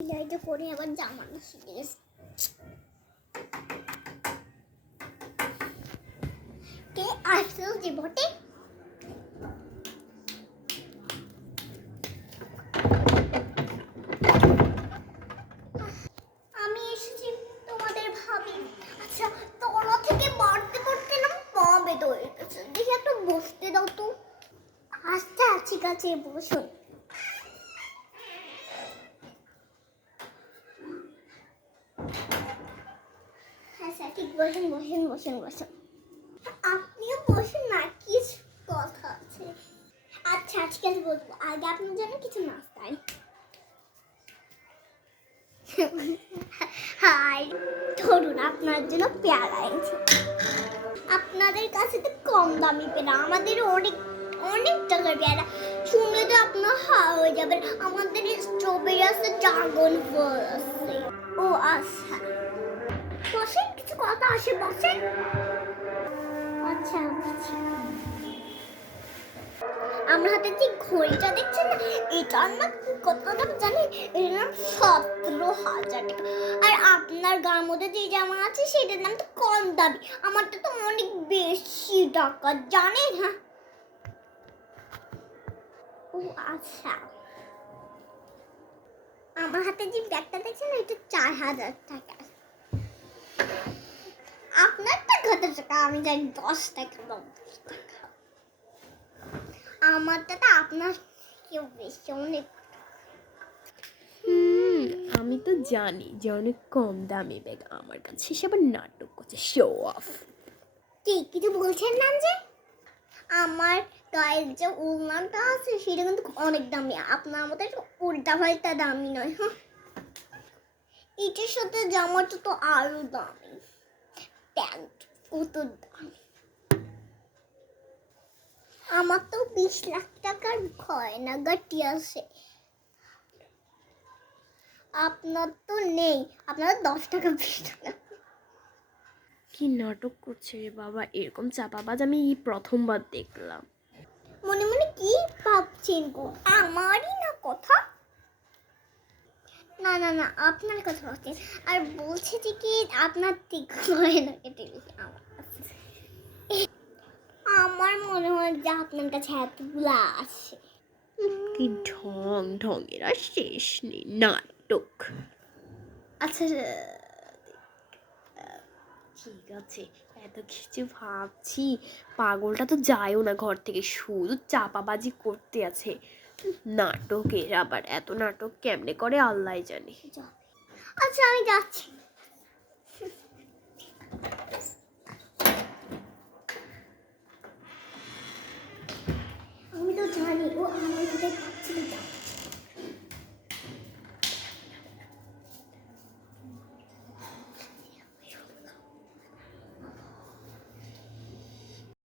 এটা করে আবার জামাটা শিখে গেছে। কে আসলো যে বটে? আমি এসেছি তোমাদের ভাবি। আচ্ছা, তলা থেকে বাড়তে বাড়তে না পাবে তো দেখি একটু বসতে দাও তো। আচ্ছা ঠিক আছে, বসুন। আচ্ছা ঠিক, বসুন বসুন বসুন বসুন। আপনিও বসুন না, কিছু কথা আছে। আচ্ছা আজকাল বলবো, আগে আপনার জন্য কিছু নাস্তা আনি। হাই, ধরুন আপনার জন্য পেয়ারা এনেছি। আপনাদের কাছে তো কম দামি পেয়ারা, আমাদের অনেক অনেক টাকার পেয়ারা। শুনলে তো আপনার হাওয়া হয়ে যাবেন। আমাদের স্ট্রবেরি আছে, ড্রাগন ফল আছে। ও আচ্ছা, বসেন, কিছু কথা আসে, বসেন। আচ্ছা বুঝছি। আমার হাতে যে ঘড়িটা দেখছেন না, এটার না কত দাম জানেন? এটার নাম 17,000 টাকা। আর আপনার গার মধ্যে যে জামা আছে সেটার নাম তো কম দামি, আমারটা তো অনেক বেশি টাকা জানেন। হ্যাঁ, ও আচ্ছা। আমার হাতে যে ব্যাগটা দেখছেন না, এটা 4,000 টাকা। আপনারটা কত টাকা আমি জানি? 10 টাকা। আমারটা তো আপনার কেউ বেশি অনেক। আমি তো জানি যে অনেক কম দামি ব্যাগ আমার কাছে, সে আবার নাটক করছে, শো অফ। কি কিছু বলছেন না যে? আমার গায়ের যে উলনাটা আছে সেটা কিন্তু অনেক দামি, আপনার মতো উল্টা পাল্টা দামি নয়। হ্যাঁ, এটার সাথে জামাটা তো আরো দামি, প্যান্ট কত দামি। আমার তো 20 লাখ টাকার গয়না গাটি আছে, আপনার তো নেই। আপনার 10 টাকা 20 টাকা। কি নাটক করছে রে বাবা, এরকম চাপাবাজ আমি এই প্রথমবার দেখলাম। মনে মনে কি ভাবছেন গো? আমারই না কথা। না না না, আপনার কথা বলছেন। আর বলছে যে কি আপনার ঠিক গয়না কেটে গেছে আমার মনে হয় যে আপনার কাছে এতগুলা আছে। কি ঢঙের আর শেষ নেই, নাটক। আচ্ছা ঠিক আছে, এত কিছু ভাবছি, পাগলটা তো যায়ও না ঘর থেকে, শুধু চাপাবাজি করতে আছে। নাটকের আবার এত নাটক কেমনে করে আল্লাহ জানে। আচ্ছা আমি যাচ্ছি। আমি তো জানি ও আমার সাথে ভাবছিল।